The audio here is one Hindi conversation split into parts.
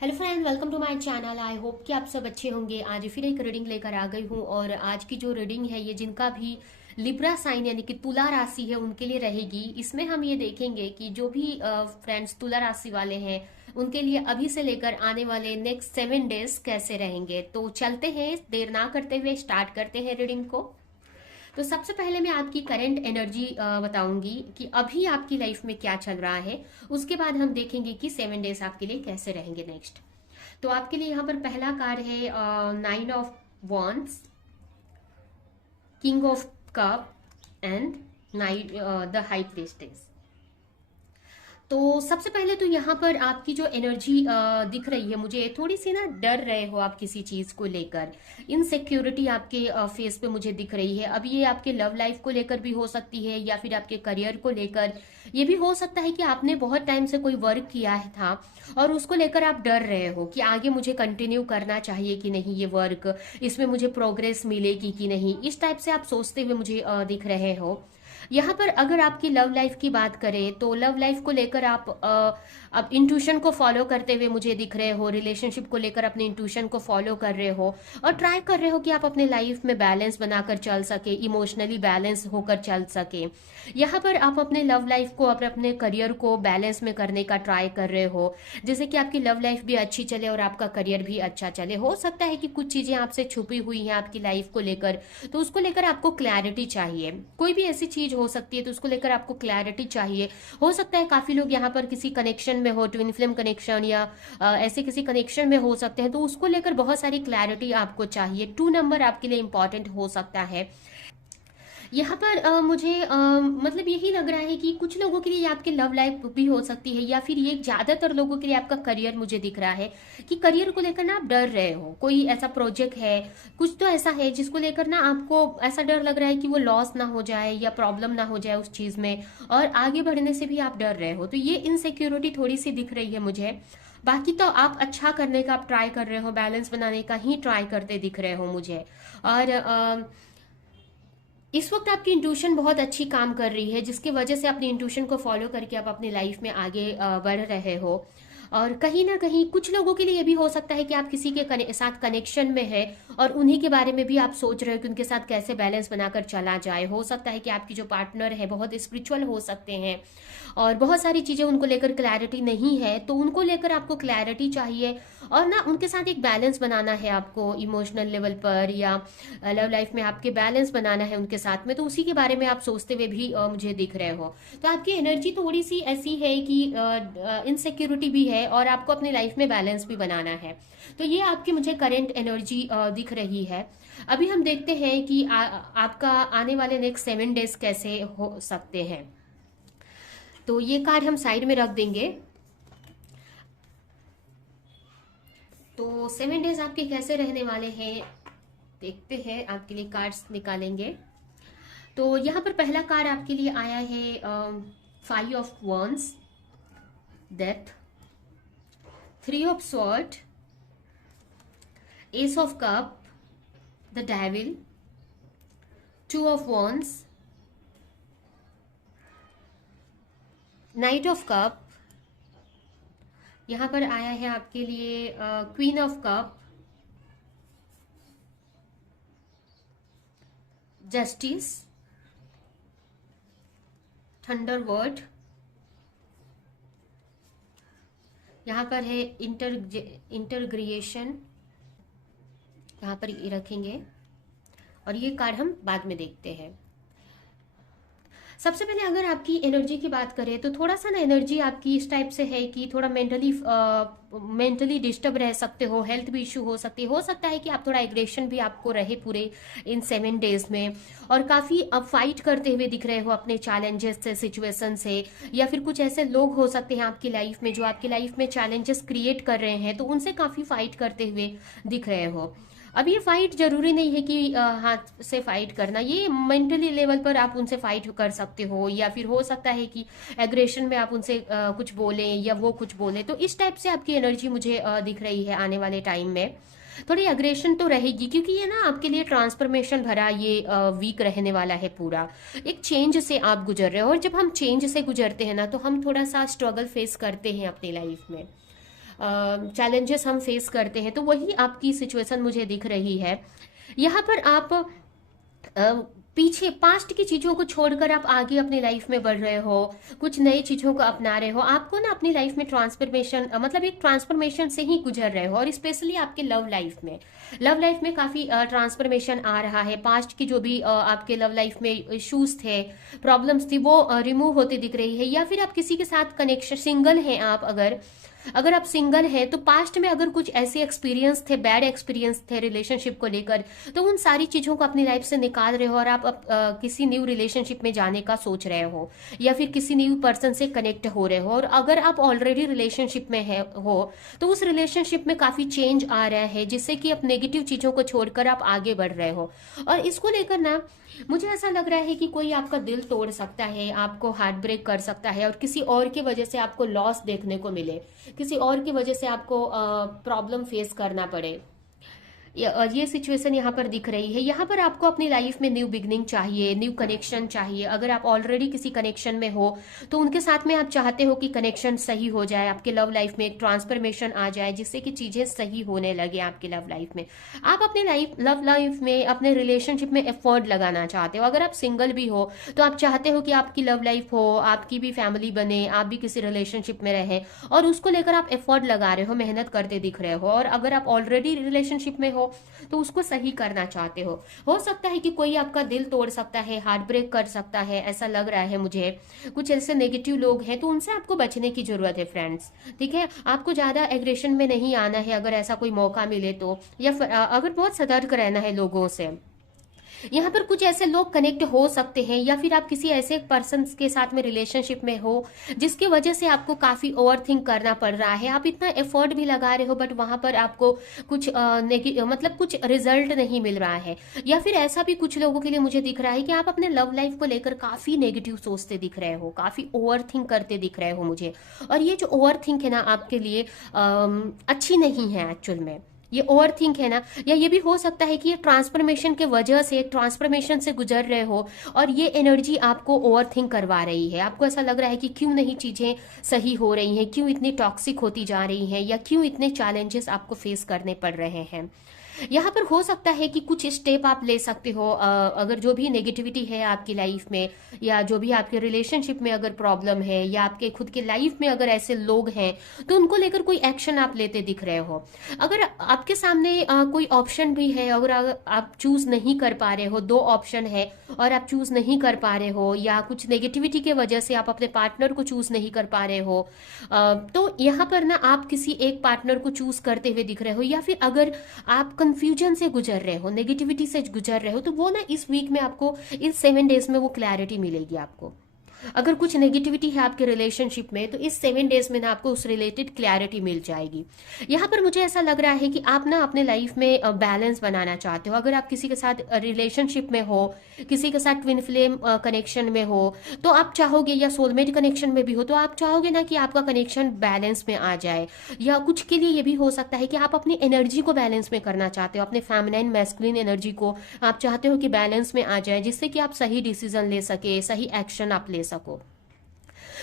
Hello friend, welcome to my channel. I hope कि आप सब अच्छे होंगे। आज फिर एक रीडिंग लेकर आ गई हूँ और आज की जो रीडिंग है ये जिनका भी लिब्रा साइन यानी कि तुला राशि है उनके लिए रहेगी। इसमें हम ये देखेंगे कि जो भी फ्रेंड्स तुला राशि वाले हैं उनके लिए अभी से लेकर आने वाले नेक्स्ट 7 डेज कैसे रहेंगे। तो चलते हैं, देर ना करते हुए स्टार्ट करते हैं रीडिंग को। तो सबसे पहले मैं आपकी करंट एनर्जी बताऊंगी कि अभी आपकी लाइफ में क्या चल रहा है। उसके बाद हम देखेंगे कि 7 डेज आपके लिए कैसे रहेंगे नेक्स्ट। तो आपके लिए यहाँ पर पहला कार्ड है 9 of wands, king of cup and night the high priestess. तो सबसे पहले तो यहाँ पर आपकी जो एनर्जी दिख रही है मुझे, थोड़ी सी ना डर रहे हो आप किसी चीज को लेकर। इनसिक्योरिटी आपके फेस पे मुझे दिख रही है। अब ये आपके लव लाइफ को लेकर भी हो सकती है या फिर आपके करियर को लेकर। ये भी हो सकता है कि आपने बहुत टाइम से कोई वर्क किया है था और उसको लेकर आप डर रहे हो कि आगे मुझे कंटिन्यू करना चाहिए कि नहीं, ये वर्क इसमें मुझे प्रोग्रेस मिलेगी कि नहीं। इस टाइप से आप सोचते हुए मुझे दिख रहे हो। यहाँ पर अगर आपकी लव लाइफ की बात करें तो लव लाइफ को लेकर आप अब इंट्यूशन को फॉलो करते हुए मुझे दिख रहे हो। रिलेशनशिप को लेकर अपने इंट्यूशन को फॉलो कर रहे हो और ट्राई कर रहे हो कि आप अपने लाइफ में बैलेंस बनाकर चल सके, इमोशनली बैलेंस होकर चल सके। यहाँ पर आप अपने लव लाइफ को और अपने करियर को बैलेंस में करने का ट्राई कर रहे हो, जैसे कि आपकी लव लाइफ भी अच्छी चले और आपका करियर भी अच्छा चले। हो सकता है कि कुछ चीजें आपसे छुपी हुई हैं आपकी लाइफ को लेकर, तो उसको लेकर आपको क्लैरिटी चाहिए। कोई भी ऐसी चीज हो सकती है तो उसको लेकर आपको क्लैरिटी चाहिए। हो सकता है काफी लोग यहाँ पर किसी कनेक्शन में हो, ट्विन फ्लेम कनेक्शन या ऐसे किसी कनेक्शन में हो सकते हैं, तो उसको लेकर बहुत सारी क्लैरिटी आपको चाहिए। 2 नंबर आपके लिए इंपॉर्टेंट हो सकता है। यहाँ पर मुझे मतलब यही लग रहा है कि कुछ लोगों के लिए आपकी लव लाइफ भी हो सकती है या फिर ये ज्यादातर लोगों के लिए आपका करियर मुझे दिख रहा है कि करियर को लेकर ना आप डर रहे हो। कोई ऐसा प्रोजेक्ट है, कुछ तो ऐसा है जिसको लेकर ना आपको ऐसा डर लग रहा है कि वो लॉस ना हो जाए या प्रॉब्लम ना हो जाए उस चीज में, और आगे बढ़ने से भी आप डर रहे हो। तो ये इनसिक्योरिटी थोड़ी सी दिख रही है मुझे। बाकी तो आप अच्छा करने का आप ट्राई कर रहे हो, बैलेंस बनाने का ही ट्राई करते दिख रहे हो मुझे। और इस वक्त आपकी इंट्यूशन बहुत अच्छी काम कर रही है, जिसकी वजह से अपनी इंट्यूशन को फॉलो करके आप अपनी लाइफ में आगे बढ़ रहे हो। और कहीं ना कहीं कुछ लोगों के लिए ये भी हो सकता है कि आप किसी के साथ कनेक्शन में है और उन्हीं के बारे में भी आप सोच रहे हो कि उनके साथ कैसे बैलेंस बनाकर चला जाए। हो सकता है कि आपकी जो पार्टनर है बहुत स्पिरिचुअल हो सकते हैं और बहुत सारी चीजें उनको लेकर क्लैरिटी नहीं है, तो उनको लेकर आपको क्लैरिटी चाहिए और ना उनके साथ एक बैलेंस बनाना है आपको इमोशनल लेवल पर या लव लाइफ में आपके बैलेंस बनाना है उनके साथ में। तो उसी के बारे में आप सोचते हुए भी मुझे दिख रहे हो। तो आपकी एनर्जी थोड़ी सी ऐसी है कि इनसिक्योरिटी भी है और आपको अपनी लाइफ में बैलेंस भी बनाना है। तो ये आपकी मुझे करंट एनर्जी दिख रही है। अभी हम देखते हैं कि आपका आने वाले नेक्स्ट 7 डेज कैसे हो सकते हैं। तो ये कार्ड हम साइड में रख देंगे। तो 7 डेज आपके कैसे रहने वाले हैं देखते हैं। आपके लिए कार्ड्स निकालेंगे। तो यहाँ पर पहला कार्ड आपके लिए आया है 5 of wands, death, 3 of sword, S of cup, the devil, 2 of wands, night of cup. यहाँ पर आया है आपके लिए क्वीन ऑफ कप, जस्टिस, थंडरवर्ड। यहाँ पर है इंटरग्रिएशन, यहाँ पर ये रखेंगे और ये कार्ड हम बाद में देखते हैं। सबसे पहले अगर आपकी एनर्जी की बात करें तो थोड़ा सा ना एनर्जी आपकी इस टाइप से है कि थोड़ा मेंटली डिस्टर्ब रह सकते हो, हेल्थ भी इशू हो सकता है कि आप थोड़ा एग्रेशन भी आपको रहे पूरे इन 7 डेज में, और काफी अब फाइट करते हुए दिख रहे हो अपने चैलेंजेस से, सिचुएशन से, या फिर कुछ ऐसे लोग हो सकते हैं आपकी लाइफ में जो आपकी लाइफ में चैलेंजेस क्रिएट कर रहे हैं, तो उनसे काफी फाइट करते हुए दिख रहे हो। अब ये फाइट जरूरी नहीं है कि हाथ से फाइट करना, ये मेंटली लेवल पर आप उनसे फाइट कर सकते हो, या फिर हो सकता है कि एग्रेशन में आप उनसे कुछ बोले या वो कुछ बोले। तो इस टाइप से आपकी एनर्जी मुझे दिख रही है आने वाले टाइम में। थोड़ी एग्रेशन तो रहेगी क्योंकि ये ना आपके लिए ट्रांसफॉर्मेशन भरा ये वीक रहने वाला है पूरा। एक चेंज से आप गुजर रहे हो और जब हम चेंज से गुजरते हैं ना तो हम थोड़ा सा स्ट्रगल फेस करते हैं अपनी लाइफ में। चैलेंजेस हम फेस करते हैं, तो वही आपकी सिचुएशन मुझे दिख रही है। यहाँ पर आप अ, पीछे पास्ट की चीजों को छोड़कर आप आगे अपनी लाइफ में बढ़ रहे हो, कुछ नई चीजों को अपना रहे हो। आपको ना अपनी लाइफ में ट्रांसफॉर्मेशन, मतलब एक ट्रांसफॉर्मेशन से ही गुजर रहे हो, और स्पेशली आपके लव लाइफ में काफी ट्रांसफॉर्मेशन आ रहा है। पास्ट की जो भी आपके लव लाइफ में इश्यूज थे, प्रॉब्लम्स थी, वो रिमूव होते दिख रही है। या फिर आप किसी के साथ कनेक्शन, सिंगल हैं आप, अगर आप सिंगल हैं तो पास्ट में अगर कुछ ऐसे एक्सपीरियंस थे, बैड एक्सपीरियंस थे रिलेशनशिप को लेकर, तो उन सारी चीजों को अपनी लाइफ से निकाल रहे हो, और आप किसी न्यू रिलेशनशिप में जाने का सोच रहे हो, या फिर किसी न्यू पर्सन से कनेक्ट हो रहे हो। और अगर आप ऑलरेडी रिलेशनशिप में हो तो उस रिलेशनशिप में काफी चेंज आ रहा है, जिससे कि आप नेगेटिव चीजों को छोड़कर आप आगे बढ़ रहे हो। और इसको लेकर ना मुझे ऐसा लग रहा है कि कोई आपका दिल तोड़ सकता है, आपको हार्ट ब्रेक कर सकता है, और किसी और की वजह से आपको लॉस देखने को मिले, किसी और की वजह से आपको प्रॉब्लम फेस करना पड़े। ये सिचुएशन यहाँ पर दिख रही है। यहाँ पर आपको अपनी लाइफ में न्यू बिगनिंग चाहिए, न्यू कनेक्शन चाहिए। अगर आप ऑलरेडी किसी कनेक्शन में हो तो उनके साथ में आप चाहते हो कि कनेक्शन सही हो जाए, आपके लव लाइफ में एक ट्रांसफॉर्मेशन आ जाए, जिससे कि चीजें सही होने लगे आपकी लव लाइफ में। आप अपनी लव लाइफ में, अपने रिलेशनशिप में एफर्ट लगाना चाहते हो। अगर आप सिंगल भी हो तो आप चाहते हो कि आपकी लव लाइफ हो, आपकी भी फैमिली बने, आप भी किसी रिलेशनशिप में रहें, और उसको लेकर आप एफर्ट लगा रहे हो, मेहनत करते दिख रहे हो। और अगर आप ऑलरेडी रिलेशनशिप में हो तो उसको सही करना चाहते हो सकता है कि कोई आपका दिल तोड़ सकता है, हार्ट ब्रेक कर सकता है, ऐसा लग रहा है मुझे। कुछ ऐसे नेगेटिव लोग हैं, तो उनसे आपको बचने की जरूरत है फ्रेंड्स, ठीक है। आपको ज्यादा एग्रेशन में नहीं आना है अगर ऐसा कोई मौका मिले तो, या अगर बहुत सतर्क रहना है लोगों से। यहाँ पर कुछ ऐसे लोग कनेक्ट हो सकते हैं, या फिर आप किसी ऐसे पर्सन के साथ में रिलेशनशिप में हो जिसकी वजह से आपको काफी ओवर थिंक करना पड़ रहा है। आप इतना एफर्ट भी लगा रहे हो, बट वहां पर आपको कुछ मतलब कुछ रिजल्ट नहीं मिल रहा है। या फिर ऐसा भी कुछ लोगों के लिए मुझे दिख रहा है कि आप अपने लव लाइफ को लेकर काफी नेगेटिव सोचते दिख रहे हो, काफी ओवर थिंक करते दिख रहे हो मुझे। और ये जो ओवर थिंक है ना, आपके लिए अच्छी नहीं है एक्चुअल में। ये ओवर थिंक है ना, या ये भी हो सकता है कि ये ट्रांसफॉर्मेशन के वजह से, ट्रांसफॉर्मेशन से गुजर रहे हो, और ये एनर्जी आपको ओवर थिंक करवा रही है। आपको ऐसा लग रहा है कि क्यों नहीं चीजें सही हो रही हैं, क्यों इतनी टॉक्सिक होती जा रही हैं, या क्यों इतने चैलेंजेस आपको फेस करने पड़ रहे हैं। यहाँ पर हो सकता है कि कुछ स्टेप आप ले सकते हो। अगर जो भी नेगेटिविटी है आपकी लाइफ में, या जो भी आपके रिलेशनशिप में अगर प्रॉब्लम है, या आपके खुद के लाइफ में अगर ऐसे लोग हैं, तो उनको लेकर कोई एक्शन आप लेते दिख रहे हो। अगर आपके सामने कोई ऑप्शन भी है, अगर आप चूज नहीं कर पा रहे हो, दो ऑप्शन है और आप चूज नहीं कर पा रहे हो, या कुछ नेगेटिविटी के वजह से आप अपने पार्टनर को चूज नहीं कर पा रहे हो, तो यहाँ पर ना आप किसी एक पार्टनर को चूज करते हुए दिख रहे हो। या फिर अगर आप कंफ्यूजन से गुजर रहे हो, नेगेटिविटी से गुजर रहे हो, तो वो ना इस वीक में आपको, इस 7 डेज में वो क्लैरिटी मिलेगी आपको। अगर कुछ नेगेटिविटी है आपके रिलेशनशिप में, तो इस 7 डेज में ना आपको उस रिलेटेड क्लैरिटी मिल जाएगी। यहाँ पर मुझे ऐसा लग रहा है कि आप ना अपने लाइफ में बैलेंस बनाना चाहते हो। अगर आप किसी के साथ रिलेशनशिप में हो, किसी के साथ ट्विन फ्लेम कनेक्शन में हो, तो आप चाहोगे, या सोलमेट कनेक्शन में भी हो, तो आप चाहोगे ना कि आपका कनेक्शन बैलेंस में आ जाए। या कुछ के लिए ये भी हो सकता है कि आप अपनी एनर्जी को बैलेंस में करना चाहते हो, अपने फेमिनाइन मैस्कुलिन एनर्जी को आप चाहते हो कि बैलेंस में आ जाए, जिससे कि आप सही डिसीजन ले सके, सही एक्शन आप ले सको।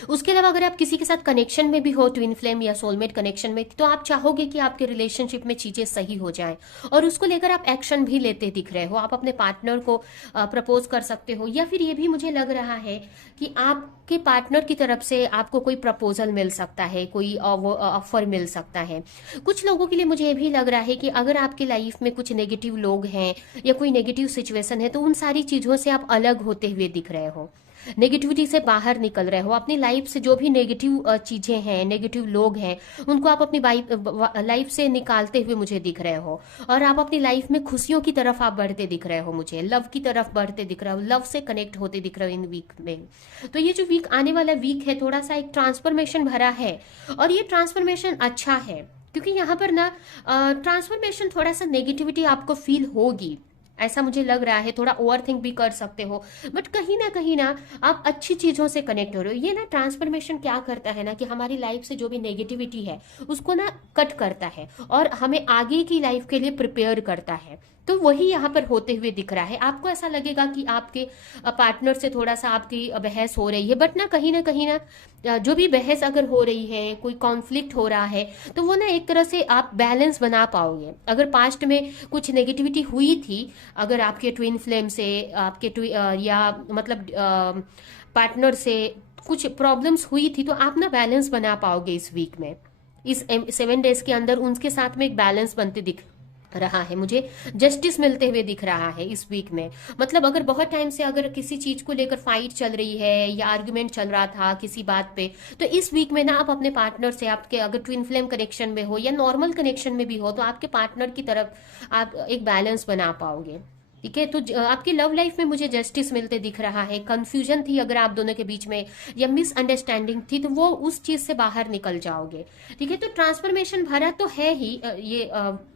उसके अलावा अगर आप किसी के साथ कनेक्शन में भी हो, ट्विन फ्लेम या सोलमेट कनेक्शन में, तो आप चाहोगे कि आपके रिलेशनशिप में चीजें सही हो जाएं, और उसको लेकर आप एक्शन भी लेते दिख रहे हो। आप अपने पार्टनर को प्रपोज कर सकते हो, या फिर ये भी मुझे लग रहा है कि आपके पार्टनर की तरफ से आपको कोई प्रपोजल मिल सकता है, कोई ऑफर मिल सकता है। कुछ लोगों के लिए मुझे ये भी लग रहा है कि अगर आपकी लाइफ में कुछ नेगेटिव लोग हैं, या कोई नेगेटिव सिचुएशन है, तो उन सारी चीजों से आप अलग होते हुए दिख रहे हो, नेगेटिविटी से बाहर निकल रहे हो। अपनी लाइफ से जो भी नेगेटिव चीजें हैं, नेगेटिव लोग हैं, उनको आप अपनी लाइफ से निकालते हुए मुझे दिख रहे हो, और आप अपनी लाइफ में खुशियों की तरफ आप बढ़ते दिख रहे हो, मुझे लव की तरफ बढ़ते दिख रहे हो, लव से कनेक्ट होते दिख रहे हो इन वीक में। तो ये जो वीक, आने वाला वीक है, थोड़ा सा एक ट्रांसफॉर्मेशन भरा है, और ये ट्रांसफॉर्मेशन अच्छा है, क्योंकि यहाँ पर ना ट्रांसफॉर्मेशन, थोड़ा सा नेगेटिविटी आपको फील होगी, ऐसा मुझे लग रहा है। थोड़ा ओवर थिंक भी कर सकते हो, बट कहीं ना आप अच्छी चीजों से कनेक्ट हो रहे हो। ये ना ट्रांसफॉर्मेशन क्या करता है ना, कि हमारी लाइफ से जो भी नेगेटिविटी है उसको ना कट करता है, और हमें आगे की लाइफ के लिए प्रिपेयर करता है। तो वही यहाँ पर होते हुए दिख रहा है। आपको ऐसा लगेगा कि आपके पार्टनर से थोड़ा सा आपकी बहस हो रही है, बट ना कहीं ना जो भी बहस अगर हो रही है, कोई कॉन्फ्लिक्ट हो रहा है, तो वो ना एक तरह से आप बैलेंस बना पाओगे। अगर पास्ट में कुछ नेगेटिविटी हुई थी, अगर आपके ट्विन फ्लेम से, आपके या मतलब पार्टनर से कुछ प्रॉब्लम्स हुई थी, तो आप ना बैलेंस बना पाओगे इस वीक में। इस 7 डेज के अंदर उनके साथ में एक बैलेंस बनते दिख रहा है मुझे, जस्टिस मिलते हुए दिख रहा है इस वीक में। मतलब अगर बहुत टाइम से अगर किसी चीज को लेकर फाइट चल रही है या आर्गुमेंट चल रहा था किसी बात पे, तो इस वीक में ना आप अपने पार्टनर से, आपके अगर ट्विन फ्लेम कनेक्शन में हो या नॉर्मल कनेक्शन में भी हो, तो आपके पार्टनर की तरफ आप एक बैलेंस बना पाओगे। ठीक है, तो आपकी लव लाइफ में मुझे जस्टिस मिलते दिख रहा है। कंफ्यूजन थी अगर आप दोनों के बीच में, या मिसअंडरस्टैंडिंग थी, तो वो उस चीज से बाहर निकल जाओगे। ठीक है, तो ट्रांसफॉर्मेशन भरा तो है ही, ये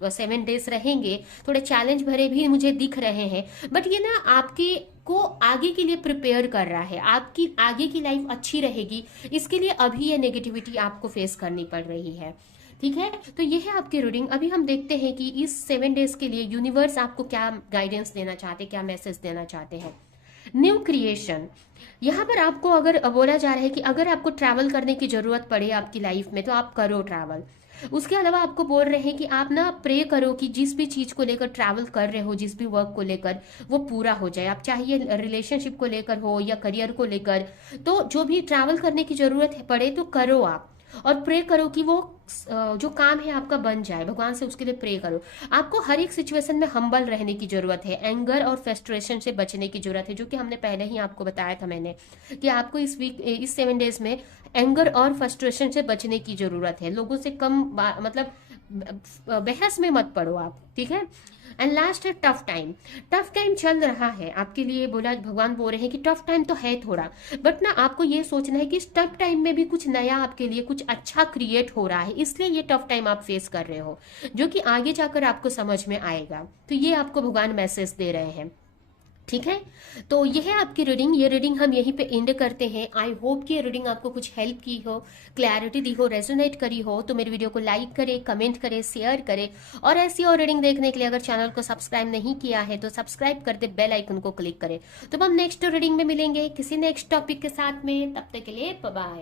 7 डेज रहेंगे, थोड़े चैलेंज भरे भी मुझे दिख रहे हैं, बट ये ना आपके को आगे के लिए प्रिपेयर कर रहा है, आपकी आगे की लाइफ अच्छी रहेगी, इसके लिए अभी ये नेगेटिविटी आपको फेस करनी पड़ रही है। ठीक है, तो ये है आपकी रीडिंग। अभी हम देखते हैं कि इस 7 डेज के लिए यूनिवर्स आपको क्या गाइडेंस देना चाहते, क्या मैसेज देना चाहते हैं। न्यू क्रिएशन, यहाँ पर आपको अगर बोला जा रहा है कि अगर आपको ट्रैवल करने की जरूरत पड़े आपकी लाइफ में, तो आप करो ट्रैवल। उसके अलावा आपको बोल रहे हैं कि आप ना प्रे करो कि जिस भी चीज को लेकर ट्रैवल कर रहे हो, जिस भी वर्क को लेकर, वो पूरा हो जाए। आप चाहिए रिलेशनशिप को लेकर हो या करियर को लेकर, तो जो भी ट्रैवल करने की जरूरत पड़े तो करो आप, और प्रे करो कि वो जो काम है आपका बन जाए। भगवान से उसके लिए प्रे करो। आपको हर एक सिचुएशन में हम्बल रहने की जरूरत है, एंगर और फ्रस्ट्रेशन से बचने की जरूरत है, जो कि हमने पहले ही आपको बताया था मैंने, कि आपको इस वीक, इस 7 डेज में एंगर और फ्रस्ट्रेशन से बचने की जरूरत है। लोगों से कम मतलब बहस में मत पड़ो आप। ठीक है, एंड लास्ट है टफ टाइम। टफ टाइम चल रहा है आपके लिए, बोला भगवान बोल रहे हैं कि टफ टाइम तो है थोड़ा, बट ना आपको ये सोचना है कि इस टफ टाइम में भी कुछ नया आपके लिए कुछ अच्छा क्रिएट हो रहा है, इसलिए ये टफ टाइम आप फेस कर रहे हो, जो कि आगे जाकर आपको समझ में आएगा। तो ये आपको भगवान मैसेज दे रहे हैं। ठीक है, तो यह है आपकी रीडिंग। ये रीडिंग हम यहीं पे एंड करते हैं। आई होप कि ये रीडिंग आपको कुछ हेल्प की हो, क्लैरिटी दी हो, रेजोनेट करी हो। तो मेरे वीडियो को लाइक करें, कमेंट करें, शेयर करें, और ऐसी और रीडिंग देखने के लिए अगर चैनल को सब्सक्राइब नहीं किया है तो सब्सक्राइब कर दे, बेल आइकन को क्लिक करें। तो हम नेक्स्ट रीडिंग में मिलेंगे किसी नेक्स्ट टॉपिक के साथ में, तब तक के लिए बाय बाय।